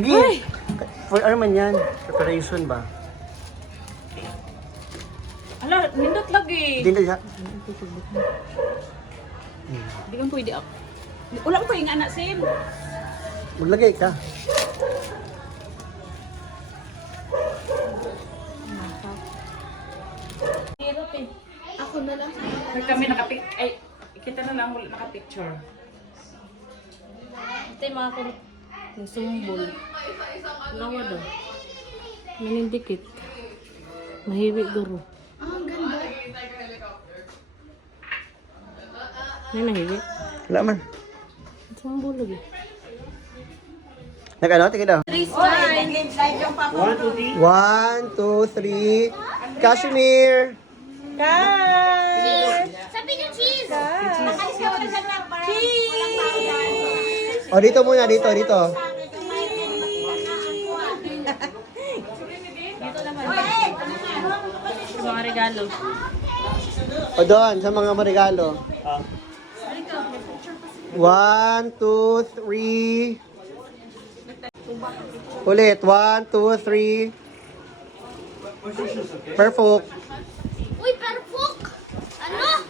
Sige. For ano man yan? Preparation ba? Ala, nindot lagi. Hindi na. Di kan pwede ako. Wala ko yung anak, Sim. Maglagay ka. Hirap eh. Ako na lang. Pag kami kita na lang ulit nakapicture. Ito yung mga kung sumbol. Nawa daw. Manindikit. Mahiwi guro. Ang ganda. May nahiwi. Wala man. Sumbol lagi. Nag-ano? Tingin daw. 3 smile. 1, 2, 3. Kashmir! Sabi niyo cheese. Nakalis ka wala sa lang para walang bayan. O, dito muna. Dito. Sa mga regalo. O, doon. Sa mga regalo. 1, 2, 3. Ulit. 1, 2, 3. Perfect. Uy, perfuk. Ano?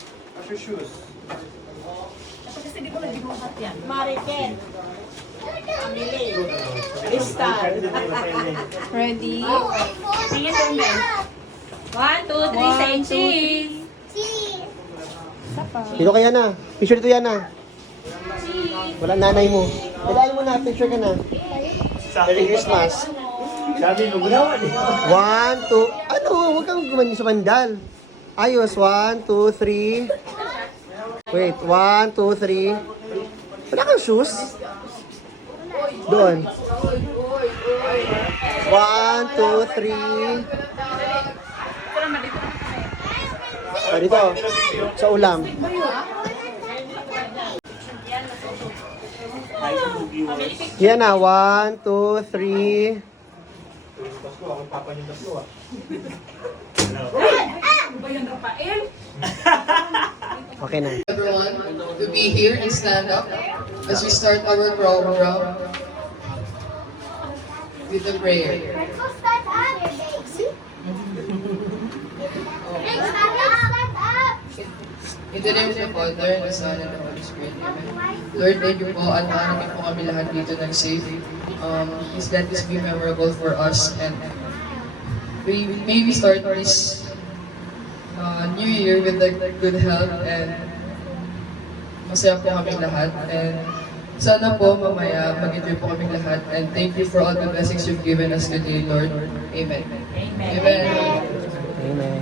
Mariken. Ready? Tingin doon, Ben. 1, 2, 3, say cheese. Cheese. Dito kaya na. Picture to yan na. Wala nanay mo. Kailangan mo na. Picture ka na. Merry Christmas. Sabi mo, ginawa niya. 1, 2. Ano? Huwag kang gumanin sa bandal. Ayos. 1, 2, 3. Wait. 1, 2, 3. Wala kang shoes? Doon. 1, 2, 3. Dito. Sa ulam. Yan na. 1, 2, 3. Okay na. Everyone to be here and stand up as we start our program with the prayer. Perfuk, stand up. Hey, stand up. In the name of the Father, and the Son, and the Holy Spirit. Amen. Lord, thank you po at namin po kami lahat dito ng safe. Please let this be memorable for us and may we start this new year with a good health and masaya po kami lahat. And sana po mamaya mag-enjoy po kami lahat. And thank you for all the blessings you've given us today, Lord. Amen. Amen. Amen.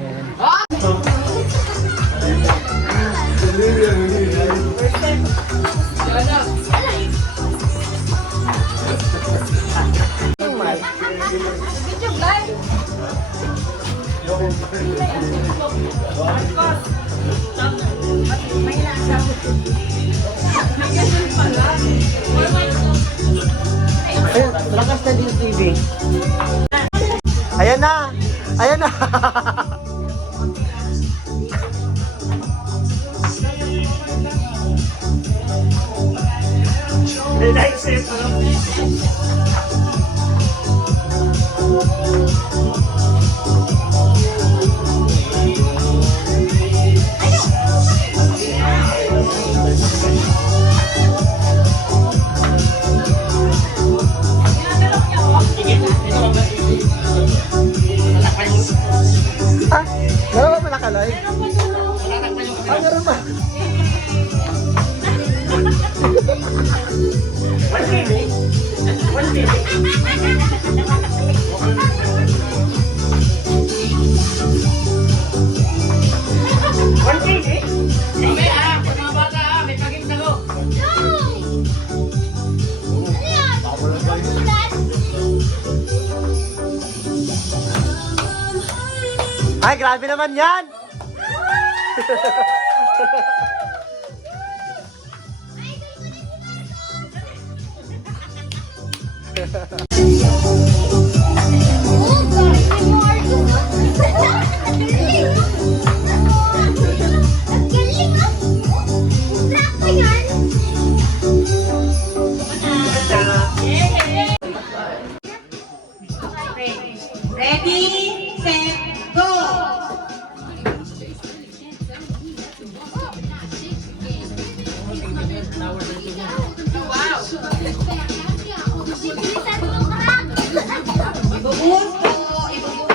Ayun, lakas na din TV. Ayan na! Ayan na! Ah, meron ba nakalive? Ah, meron ba? Ay, grabe naman yan!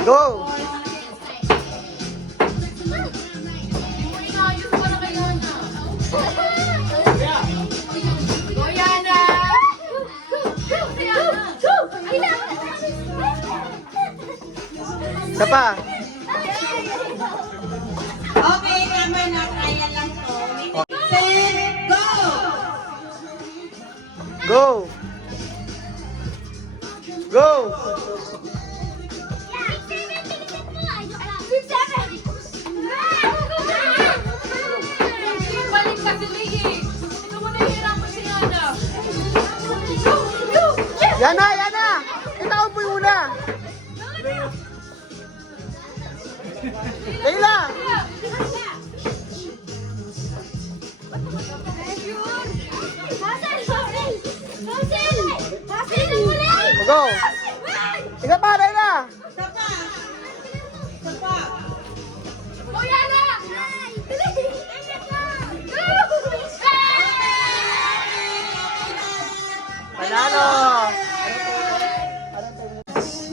Go! Isa pa. Okay, number na. Trial lang to. Set, go! Go! Go! Balik ka si Ligi. Ito mo nahihirap mo si Yana. Yana! Yana! Itaon mo yung una! Leila! Go! Isa pa, Leila! Isa pa. Isa pa. O Yana! Panalo!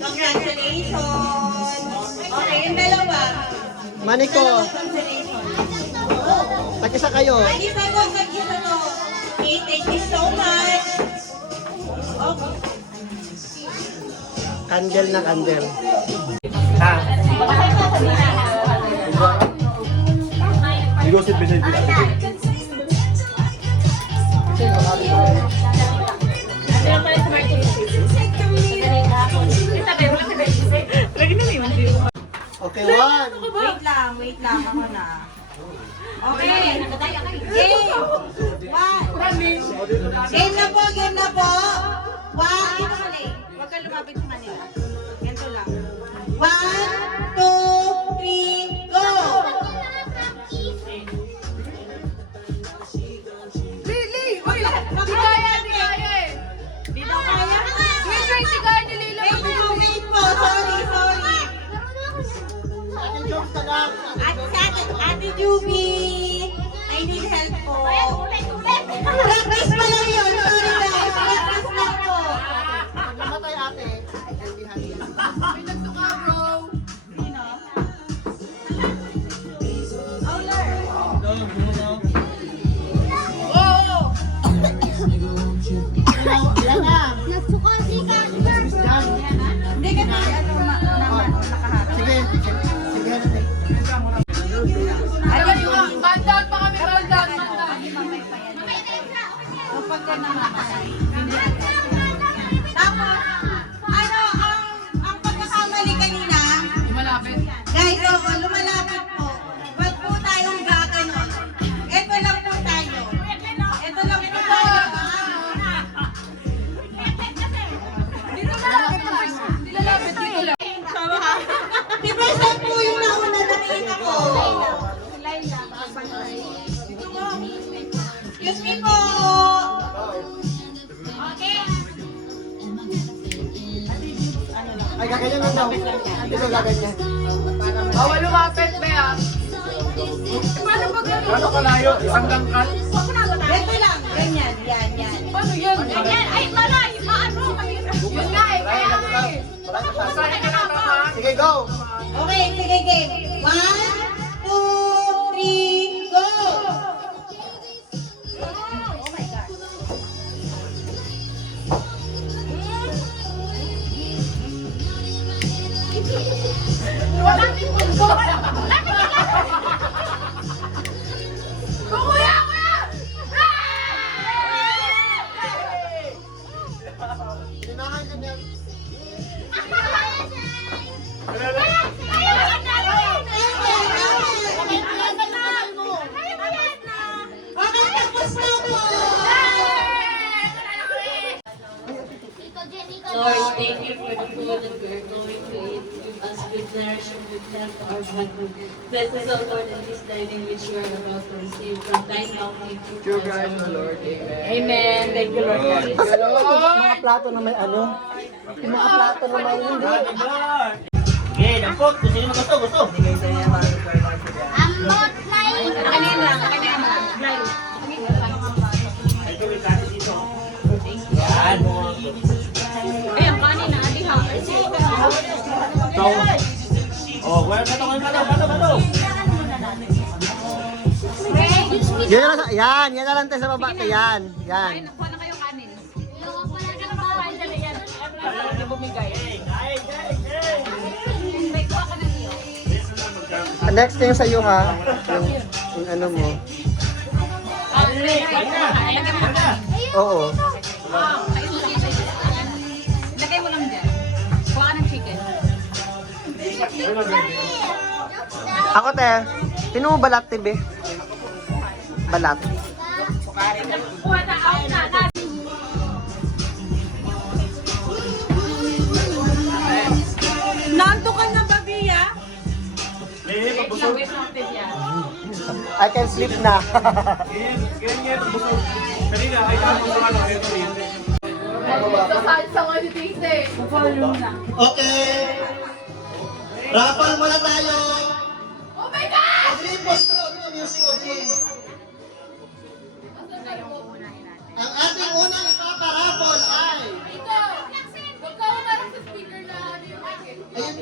Congratulations! Okay, yung dalawa. Maniko, Congratulations. tag-isa kayo. Isa to, isa to. Okay, thank you so much. Okay. Kandel na kandel. Negotiate ba siya dito? Okay, one. Wait lang. Ako na. Okay. Game. One. Game na po. One. Ito mo na eh. Huwag ka lumapit sa kanila. Ganito lang. 1, 2, 3, go! Lili! Uy! Di kaya eh! Di ba kaya? Wait, di kaya ni Lila. Wait po. Sorry. Ate Juby, I need help po. Practice pa lang yun. Sorry guys. Practice lang po. Namatay ate. May nagtuka, bro. Sino? Owler. Oo! Hindi ka na. Nakaharap. Sige, sige natin. Bandang pa kami, bandang. Kapag ka namatay. Tapos, ang pagkakamali kanina, Malapit. guys, lumalapit po. Wag po tayong gaganon. Ito lang po tayo. Ito lang po tayo. Dito malapit na first. Hindi lalapit, dito lang. Di ba siya po yung nauna nakita ko? Excuse me po. Ay, gaganyan lang daw. Dito gaganyan. Bawal lumapit, Bea. Paano pag ano? Ano kalayo? Isang langkat? Ito lang. Ganyan. Yan. Paano yan? Ay, malay! Maano? Yun nga eh, kaya nga eh. Saan ka na ba? Sige, go! Okay, sige game. 1, 2, 3, go! Oh my God. Walang pundo! Kuya! Tinahan ka niya. Okay, tapos na po. Lord, thank you for the food that we are going to eat. Give us good nourishment, good health to our body. Bless us, O Lord, in this dining which we are about to receive from thine bounty. True Christ, O Lord. Amen. Amen. Thank you, Lord. Mga plato na may ano? Yung mga plato na may hindi. Okay, nampot. Gusto niyo gusto. Yan na lang tayo sa baba. Yan. Kuha na kayo kanin. Next thing sa iyo ha. Yung ano mo. Oo. Lagay mo lang dyan. Kuha ka ng chicken. Ako te. Pino mo balat tibi? Balat. Kuha na out na. Nanto ka na ba, Bia? I can sleep na. Okay. Raffle muna tayo. Oh my God! Audrey, post mo music, Audrey. Ang ating unang ipaparaffle ay... Ikaw! Huwag ka umarap sa speaker na ano yung mic eh. Ayun.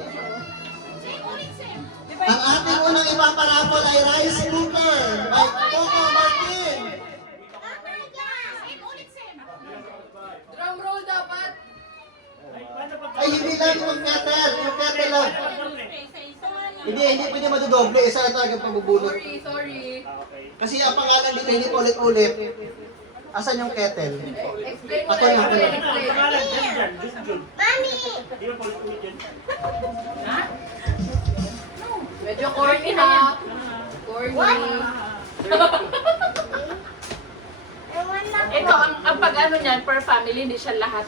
Same ulit, same. Ang ating unang ipaparaffle ay rice cooker by Coco Martin. Same ulit, same. Drum roll dapat. Ay, hindi lang yung kettle. Yung kettle lang. Hindi pwede madodoble. Isa na talagang pambubulot. Sorry. Kasi ang pangalan dito hindi ulit-ulit. Asan yung kettle? Explain mo Ako na. lang. Medyo corny na. Corny. Ito, ang pag-ano niyan, per family, hindi siya lahat.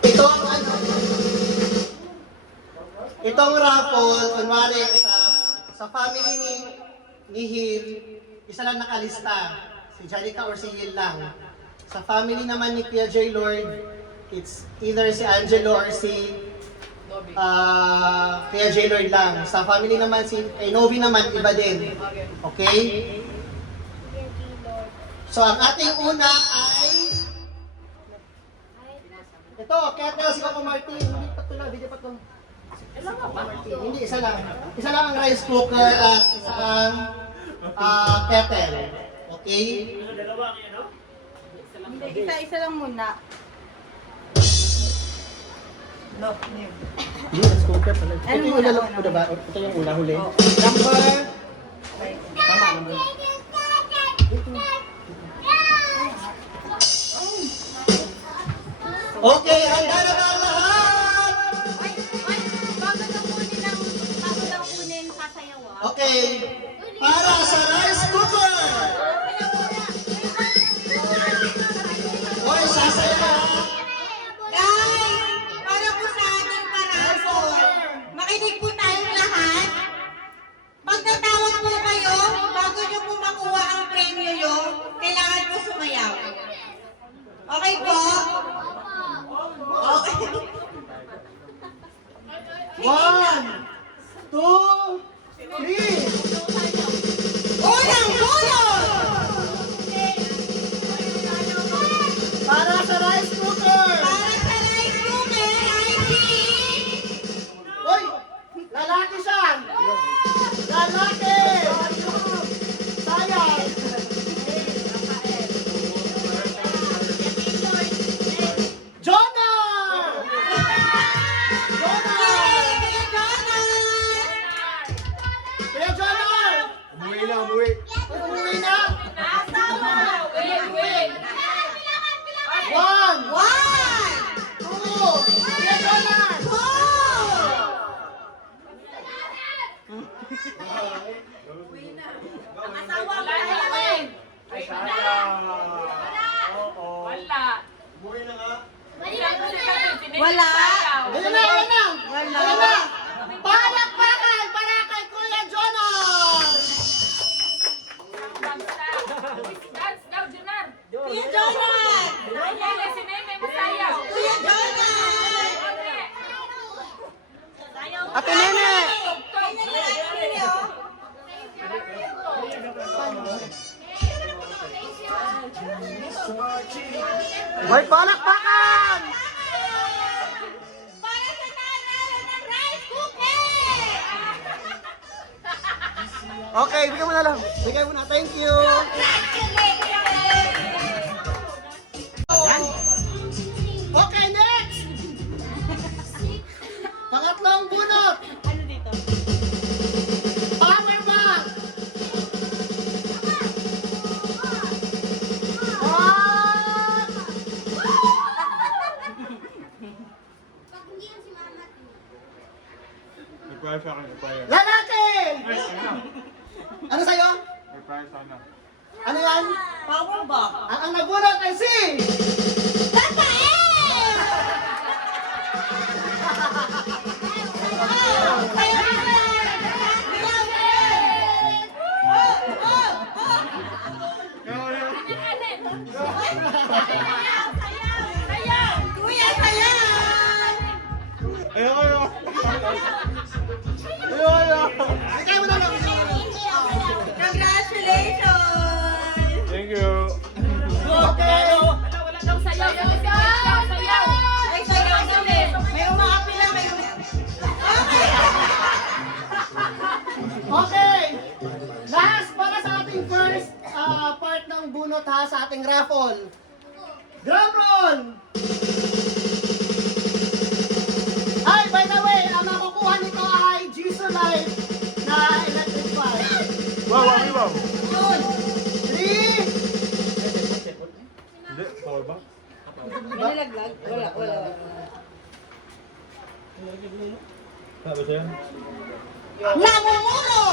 Ito ang ano. Itong raffle, kunwari sa family ni Hill, isa lang nakalista. Si Janica or si Hill lang. Sa family naman ni Kuya J. Lord, it's either si Angelo or si Kuya J. Lord lang. Sa family naman, si kay Novi naman, iba din. Okay? So, ang ating una ay... Ito, kettle si Coco Martin. Hindi pa ito lang, video pa ito. Hindi, isa lang. Isa lang ang rice cooker at isa ang kettle. Okay? Hindi, isa-isa lang muna. No, new. Hindi, rice cooker pala. Ito Ano yung muna, una, una? diba? Ito yung una huli. Number... Tama naman. Okay, handa na ba ang lahat? Bago daw kunin sasayaw ah. Okay. Para sa rice cooker. Hoy, sasaya. Guys, para po sa ating paraffle, makinig po tayong lahat. Pag natawag po kayo, bago nyo po makuha ang premyo nyo, kailangan po sumayaw. Okay po? Okay. 1, 2, 3. Unang bulot! Para sa rice cooker. Para sa rice cooker ay si... Hoy, lalaki siya. Lalaki. Sayang. Jonah! Jonah! Kuya Jonah! Umuwi na, umuwi. Umuwi na? Wait. 1, 2, 1, Kuya Jonah! 2, Wala na win. Wala. Umuwi na nga. Wala. Ayun na, ayun na! Ayun na! Palakpakan para kay Kuya Jonah! Dance daw, Junar. Kuya Jonah! Ayan, si Nene, masayaw. Kuya Jonah! Ate Nene! Hoy, palakpakan! Para sa nanalo ng rice cooker! Okay, bigyan mo na lang. Bigyan mo na. Thank you. Okay, next! Pangatlong bunot! Ano dito? Power bank! What? Require sa akin, require. Lalaki! Ay, ano? Ano sa'yo? Require sana. Ano yan? Power bank. Ang nagbunot ay si... Kuya, sayaw! Ayoko. Ayoko. Bigay mo na lang. Congratulations! Thank you. Okay. Ay, sayaw kami. May umaapi na, may Okay. Last para sa ating first part ng bunot ha sa ating raffle. Drum roll! Ay, by the way, ang makukuha nito ay Jisoo Life na electric fan. Wow, wow. 3, Hindi, power ba? Nalaglag? Wala. Sabi siya? Namumuro!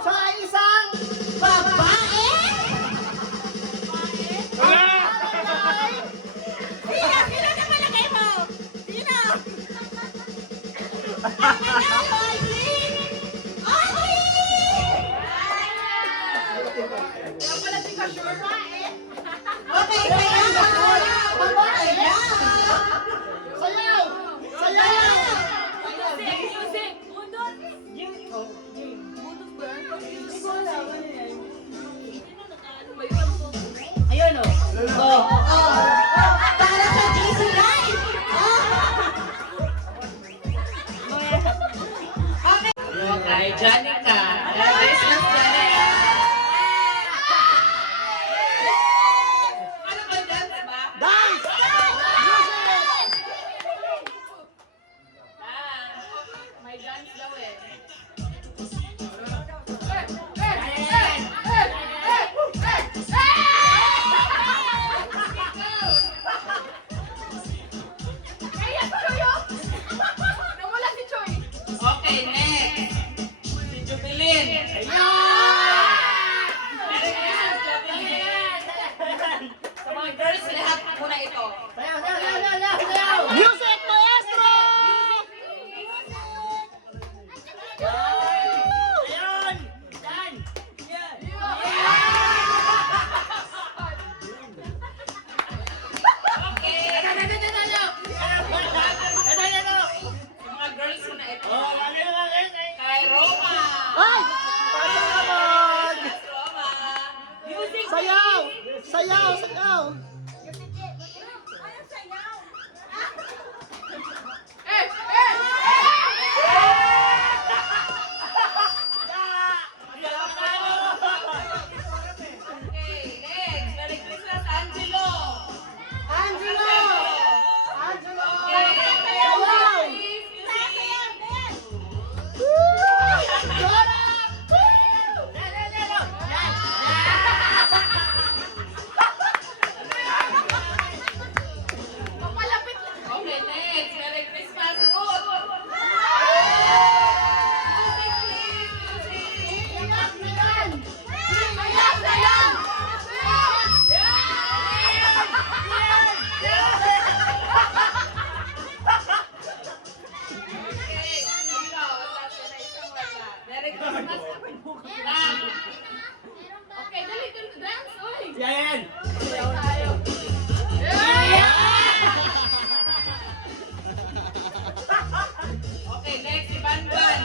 sa isang Babae! Sino na malagay mo? Sino? Okay, babae. Sayaw! Sayaw! Ayun o. Oh. para sa GC Live! Okay, Janica. Christmas Janica. Ano ba dance ba? Dance! Music! May dance daw eh. Okay, next. Si Jubilin. Sa mga girls, lahat muna ito. Music maestro! Okay. Sa mga girls muna ito. Kay Roma. Ay! Pasabog! Roma. Sayaw! Sayaw! Sayaw! Okay, next. Merry Christmas, Angelo. Angelo! Angelo! Okay. Sayaw! Dora! Okay, next. Merry Christmas, Ruth. Merry Christmas. Okay, dali ka dance, oy. Yan! Okay, next si Banban.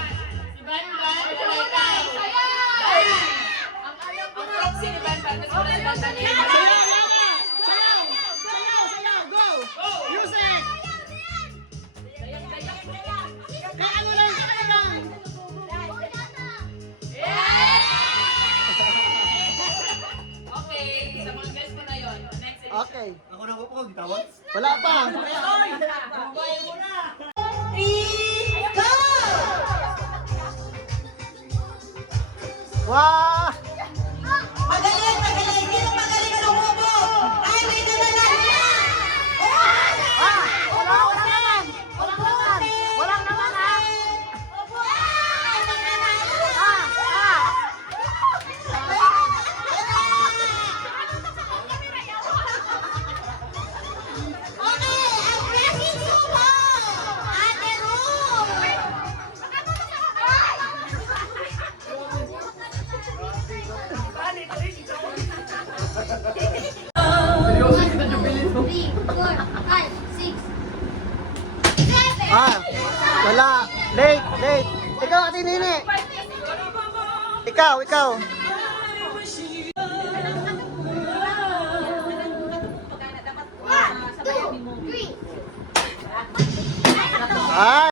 Si Banban, ang proxy ni Banban. Kasi wala si Banban. Sayaw! Sayaw! Sayaw! Sayaw! Go! Music! Kaya ano lang! Kaya ano lang! Okay. Ako na po, gitawag. Wala pa. 3, go! Wow! Magaling, magaling. Sino magaling ang umubo? Ay, may nanalan na! Wala naman! Wala naman ha! Okay, ang pressing sumo! Ate Ru! Wala. Late. Ikaw, Ate Nini. Ikaw. Ay!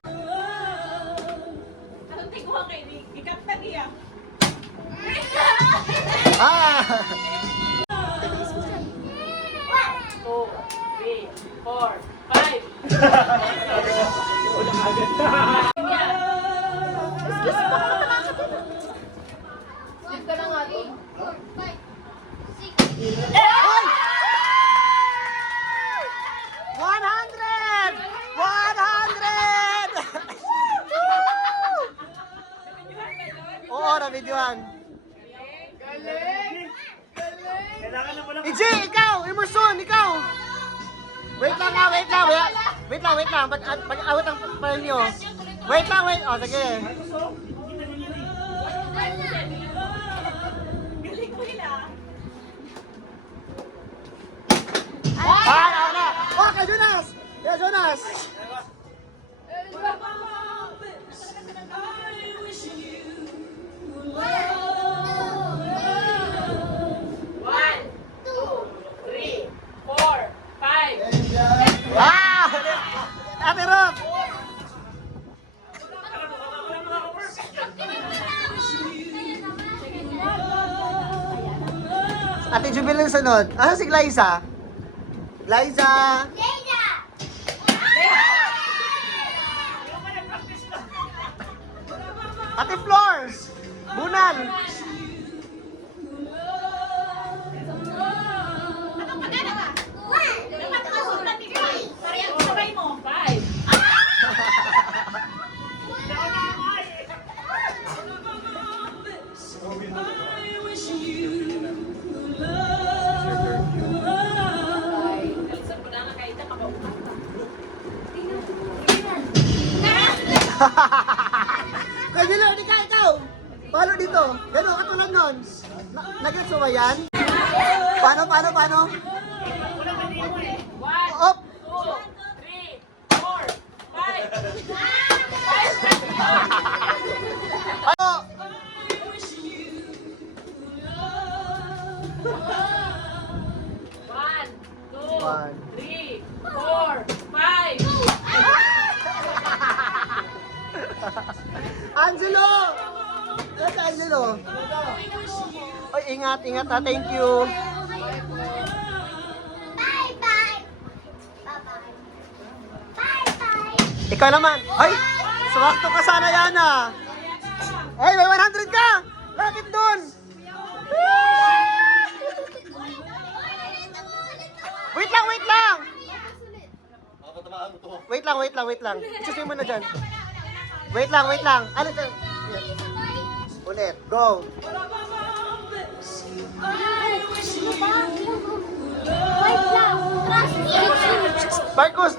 Ah! 100! Oo, na-videohan. EJ, ikaw! Emerson, ikaw! Wait lang. Pag-awit ang premyo. Wait. O, sige. Na. Oh, kay Jonas! Kay Jonas! Ah! Ate Rob! Ate Jubilin sunod. Asa si Glyza? Glyza! Ate Flor! Bunal! Kaya Lord, ikaw! Palo dito. Gano'n, katulad nun. Nag-gets mo ba yan? Paano? Op! 1, 2, 3, 4, 5. Ano? 3, 4, 5. Angelo! Yes, Angelo. Oy, ingat ha. Thank you. Ikaw naman. Ay, swakto ka sana yan ah. Ay, may 100 ka. Lapit dun. Wait lang. Wait lang. Isusin mo na dyan. Wait lang. Ano ito? Ulit. Go. Marcos,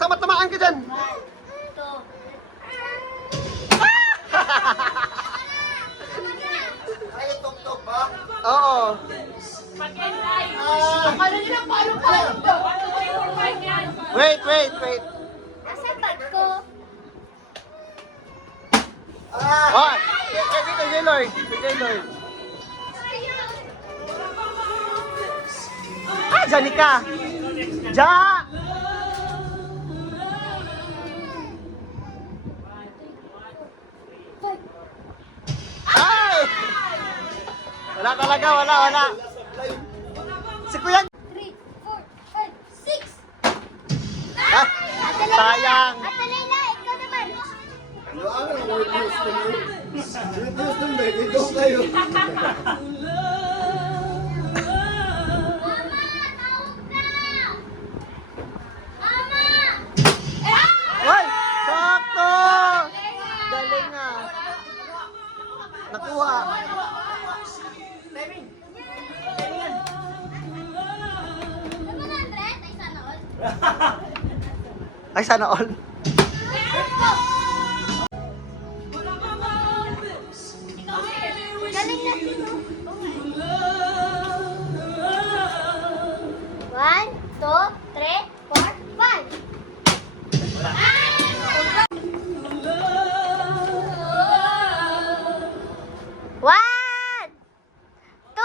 tamaan ka dyan. Ay, tok ba? Oo. Ano nila paano? Wait. Nasaan bag ko? Oh, kay Lord. Ah, Janika. Ja! Ay! Wala talaga, wala. Si Kuya. 3, 4, Sayang. Ate Leila, ikaw naman. Hoy! Sakto! Galing na. Nakuha. Ay, sana all. Galing na. 1, 2, 3, 4, 5. One, two.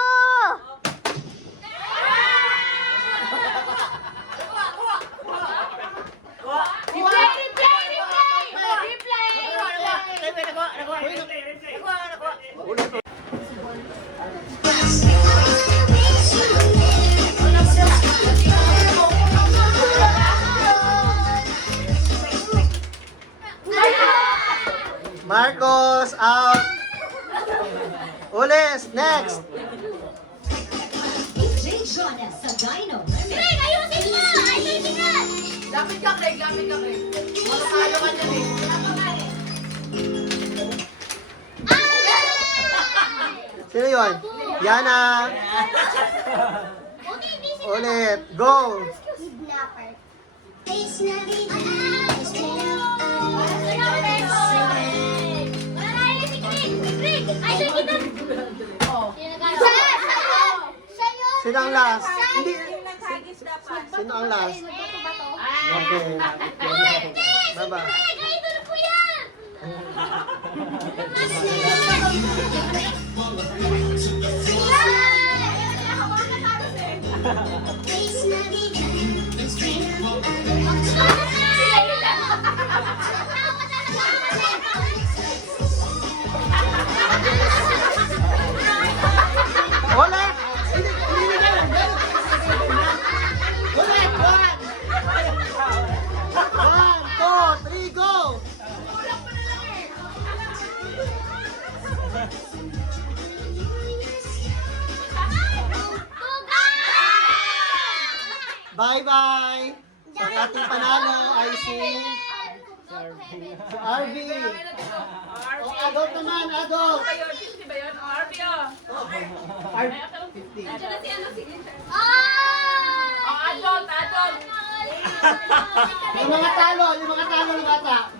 Marcos, out. Ulis, next. Greg, ayusin mo! Ayusin mo! Lapit ka, Craig. Lapit ka, Craig. Masakalo ka dyan eh. Sino yun? Yana. Ulit, go. Kidnapper. Sino ang last? Hindi. Yung naghagis dapat. Sino ang last? Okay. Baba. Ulit! Hindi na yan. Ulit! 1, 2, 3, go! Bye-bye! Ang ating panalo ay si Arvin. O, adult naman, adult! Di ba yun? Arbio. Adult, adult. Yung mga talo ng bata.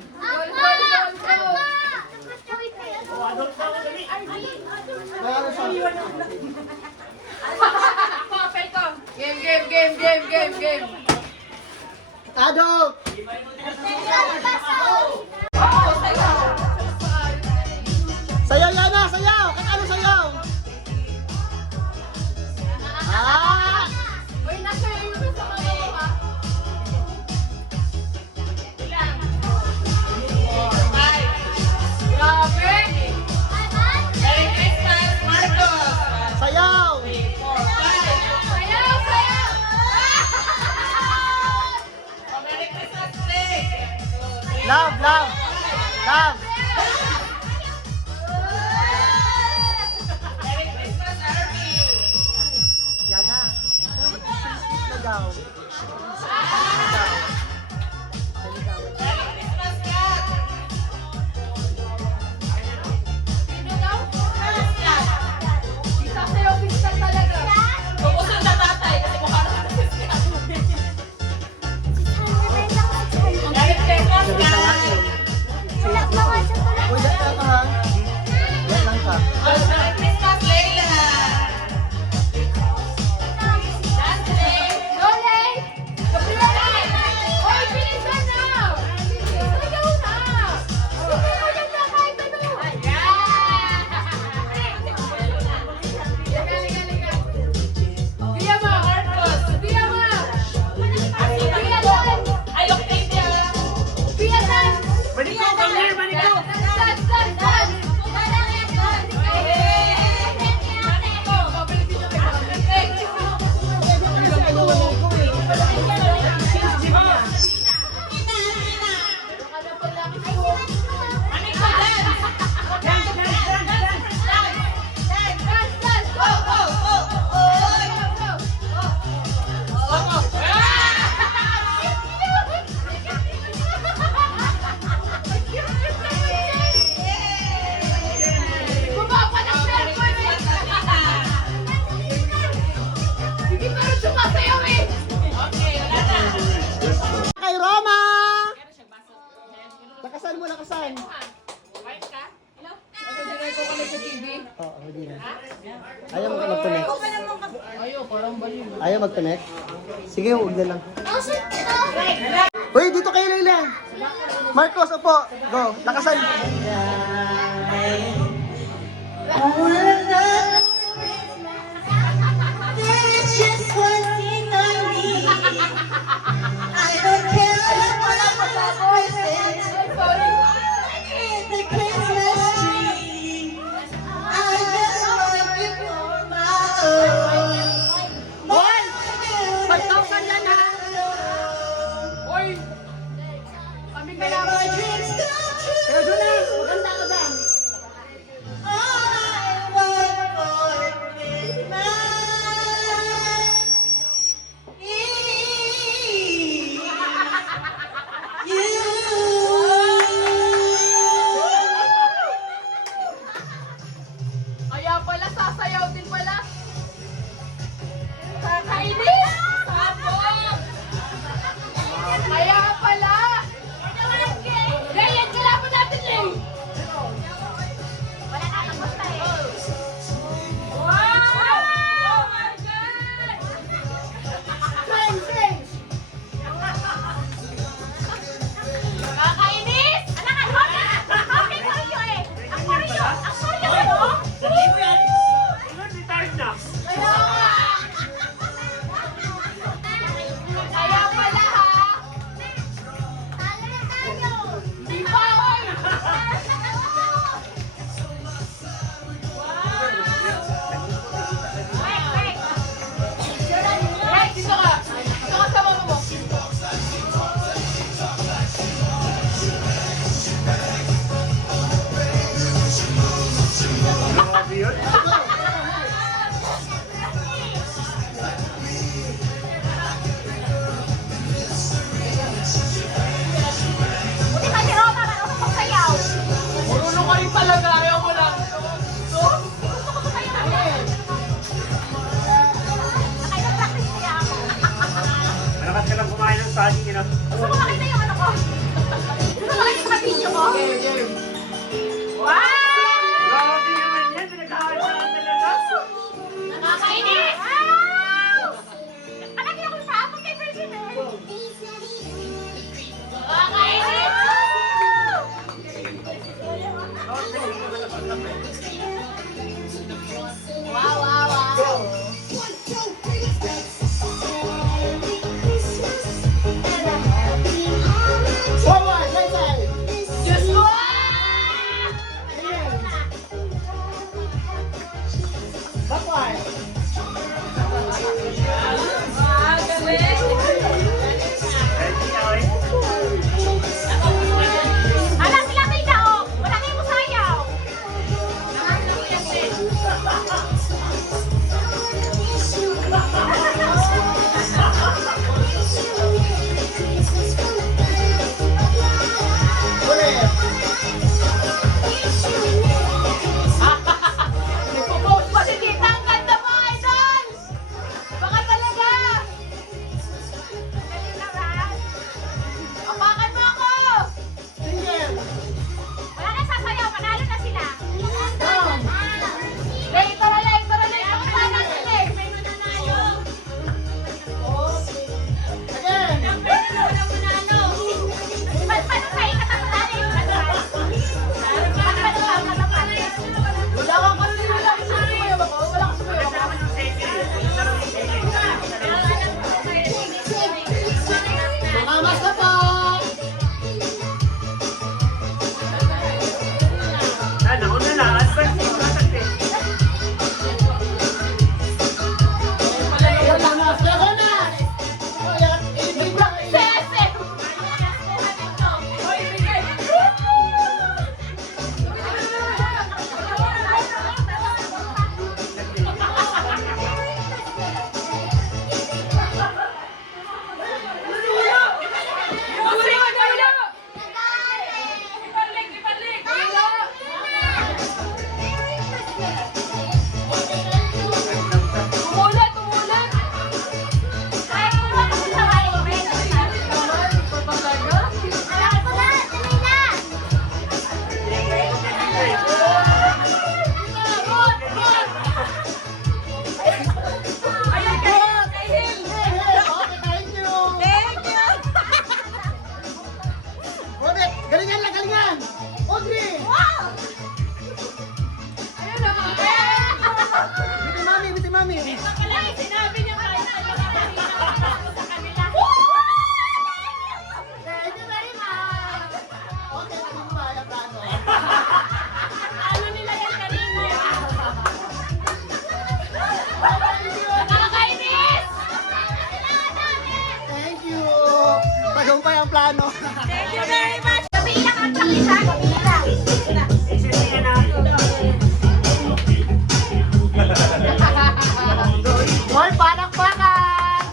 Meron siya. Papel ko. Game. Adult! Sayaw, Yana! Sayaw! Ano sayaw? Ah! Uy, nasa yun sa mga mukha. Grabe! Merry Christmas, Marcos. Sayaw! Sayaw! Sayaw! Merry Christmas, Rick. Love, love! Love! Merry Christmas, Arby. Yana! Sweet na daw. Merry Christmas, Kat. Sino daw? Kat. Isa sa'yo, pista talaga. Pupusun na tatay kasi mukha na kasi si Kat. Merry Christmas, Kat. Uy, dyan ka ha? Yan lang ka. Merry Christmas, Leila. Dante. Go, Lay! Ben. Oo, hindi na. Ayaw mag-connect. Ayaw mag-connect? Sige, huwag na lang. Uy, dito kayo, Leila. Marcos, upo. Go, lakasan. There's just one thing I need. I don't care about presents underneath the Christmas tree. I just want you for my own. More than you ever know. Kami Make my dreams come true. All I want for Christmas is Kaya pala, sasayaw din pala. Kakainis! Sabog! Kaya pala! Ganyan, kalaban natin eh! Wala na, kamusta eh. Wow! Oh my God! Change! Kakainis! Anak, ang happy Mario eh! Ang Mario! Ang Mario ano? Kaya pala ha! Di ba oy? Right, dito ka! Dito ka sa mama mo! Buti ka ni Roma, marunong magsayaw. Marunong ka rin talaga, ayaw mo lang. Gusto ko sasayaw natin. Nakailang-practice niya ako. Malakas ka lang kumain ng saging, you know? Gusto ko makita yung ano ko. Gusto ko makita sa video ko. Wow! Grabe naman yan, pinaghahan ka lang talaga. Nakakainis! Wow! Palagi ako sa hapon kay Virgin eh. Nakakainis! Wow, wow, wow! Forward, right side. Diyos ko! ang plano. Thank you very much. Gabi lang ang practice ha. Gabi lang. Hoy, palakpakan!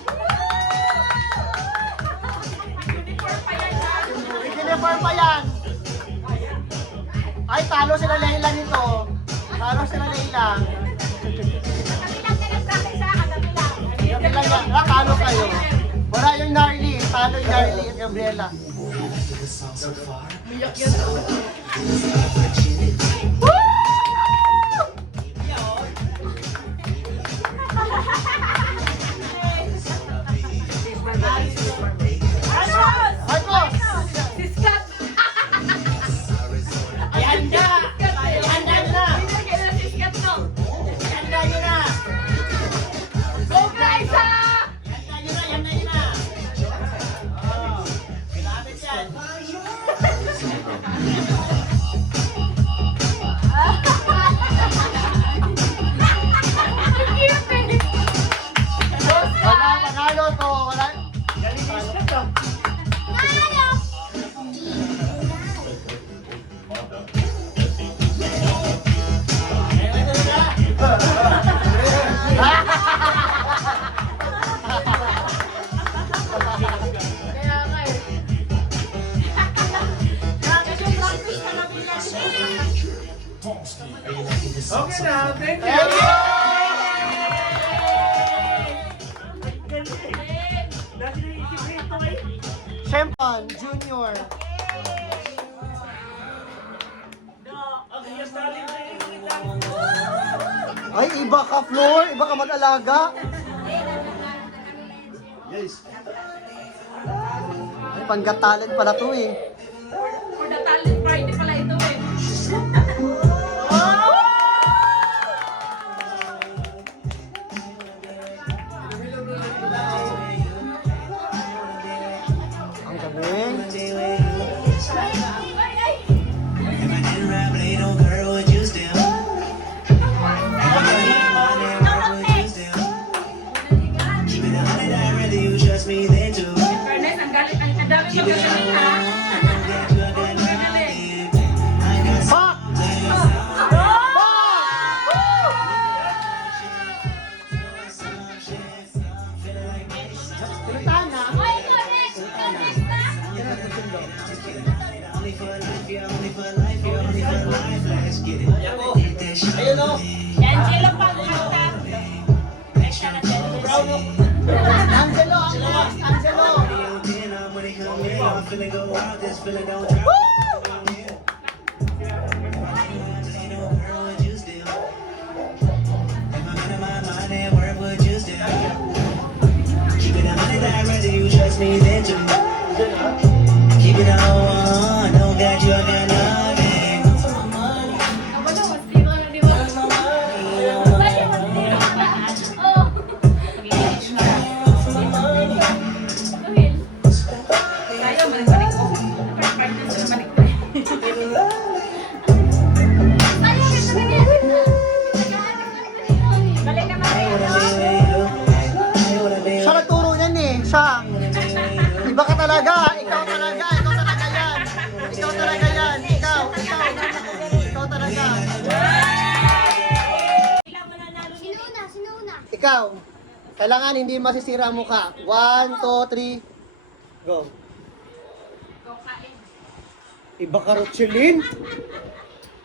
Uniform pa yan. Ay, talo sila Leila nito. Talo sila Leila. Gabi lang ka nag-practice ha. Gabi lang. Gabi lang yan. Ah, talo kayo. Wala yung Narly. Talo yung Narly at Gabriela. Marcos! Ihanda! Ihanda nyo na! Ihanda nyo na! Go guys ha. Ihanda nyo na! Ihanda nyo na! Oh, malapit yan. Wala, panalo to. Wala. Okay na, thank you. Thank you! Dati naisip ko ito eh. Shempon Junior. Ay, iba ka, Flor. Iba ka mag-alaga. Ay, panggat talent pala to eh. For the talent Friday pala ito eh. Ang galing. Fairness, ang galing, ang dami magagaling ha. Magagaling. Fuck! Pinuntahan na. Ayun o! Angelo Pagkanta. Angelo, ang next. Angelo. Keep it on, don't got you, I got nothing. Kaya mo balik ko. Partner sa balik ko. Galing naman kayo. Siya nagturo niyan eh. Siya. Iba ka talaga. Ikaw talaga. Ikaw talaga yan. Ikaw talaga yan. Ikaw. Ikaw talaga. Sinuna. Ikaw. Kailangan hindi masisira ang mukha. 1, 2, 3. Go. Iba ka, Rochelin.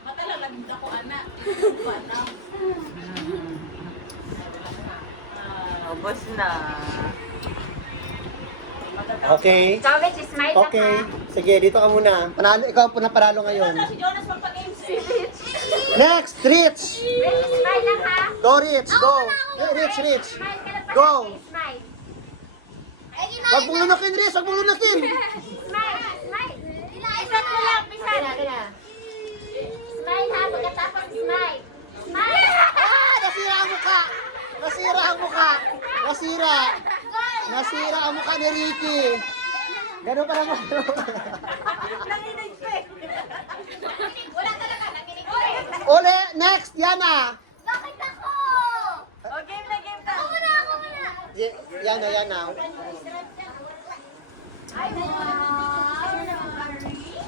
Matalalagin ako, anak. Ubos na. Okay. Comment, smile lang Okay. ha. Sige, dito ka muna. Panalo, ikaw ang panalo ngayon. Si Jonas magpag-games. Next, Rich. Smile lang ha. Go, Rich. Go. Rich, Rich. Smile ka na Go. Smile. Wag mong lunakin, Rich. Wag mong lunakin. Smile. Smile. Pisan mo lang, pisan. Smile ha, pagkatapos smile. Smile. Ah, nasira ang mukha. Nasira ang mukha. Nasira. Nasira ang mukha ni Ricky. Ganun pa naman. Wala talaga, nanginig. Uli, next, Yana. Bakit ako? Game na. Ako muna. Yana.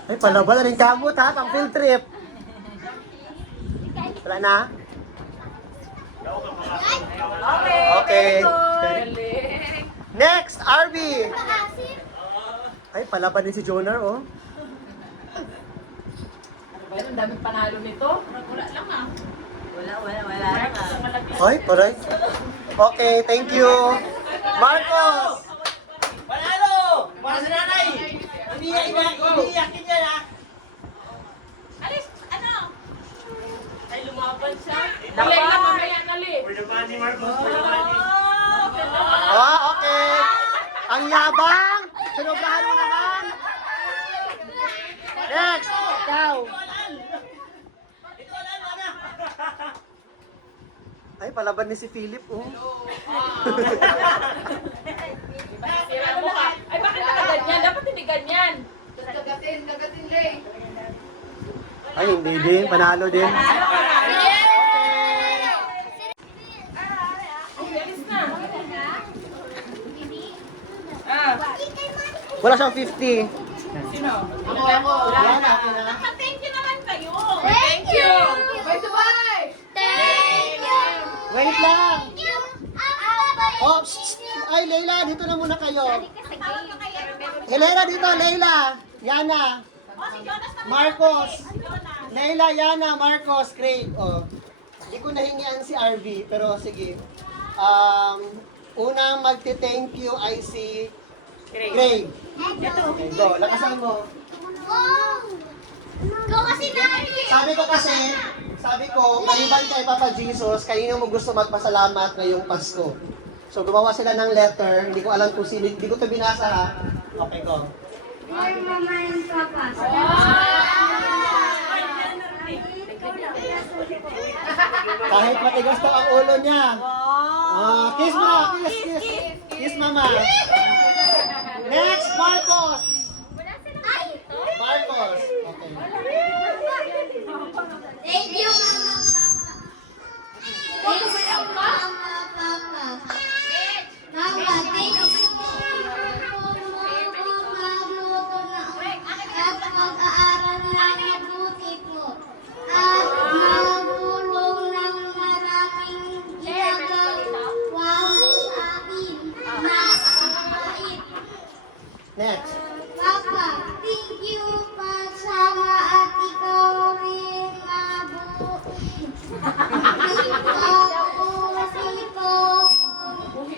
Ay, palaban na rin kamot ha, pang field trip. Wala na? Okay. Next, RB. Ay, palaban din si Jonar, oh. Ang daming panalo nito. Wala lang ah. Ay, correct. Okay, thank you. Marcos! Panalo! Para sa nanay! Iniyakin niya na! Alis, ano? Ay, lumaban siya. Dali lang, mamaya nali. Ah, okay. Ang yabang! Sinubrahan mo naman! Next! Ikaw! Ay, palaban ni si Philip, oh. Sira mo ka. Ay, bakit nakaganyan? Dapat hindi ganyan. Ay, hindi din. Panalo din. Alis na. Ah, Wala siyang 50. sino? Ako. Yan, akin na. Thank you naman kayo. Thank you! Wait lang! Oh, ay, Leila, dito na muna kayo. Leila, dito, Leila. Yana. Marcos. Leila, Yana, Marcos, Craig. Oh. Hindi ko nahingian si RV, pero sige. Unang magte-thank you ay si Craig. Okay, go. Lakasan mo. Sabi ko, maliban kay Papa Jesus, kanino mo gusto magpasalamat ngayong Pasko? So, gumawa sila ng letter. Hindi ko alam kung sino. Hindi ko ito binasa ha. Okay, go. Dear Mama and Papa, Kahit matigas to ang ulo niya. Kiss mo, kiss. Kiss, Mama. Next, Marcos. Marcos. Okay. thank you, Mama. Thank you, Mama, Papa. Mama, thank you po at mag-aaral ng mabuti po. At marunong ng maraming ginagawa sa akin na mabait. Next. Papa, thank you pagsama at ikaw rin mabuti.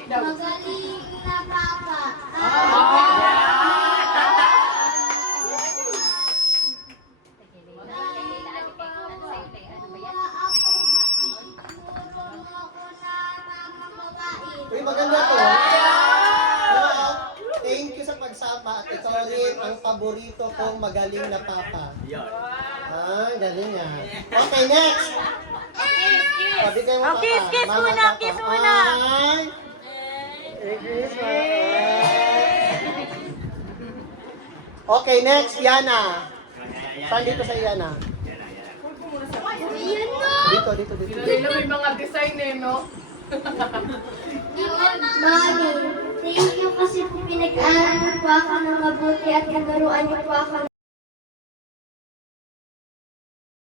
Magaling na Papa. Uy, maganda to. Pero, thank you sa pagsama at ikaw rin ang paborito kong magaling na papa. Ah, galing ah. Okay, next. Sabi kayo mo, kiss muna, kiss muna. Ay! Kiss Okay, next, Yana. Saan dito sa Yana? Dito. Sila may mga design eh, no? Mami, thank you kasi po pinag-aaral po ako ng mabuti at nagaruan niyo po ako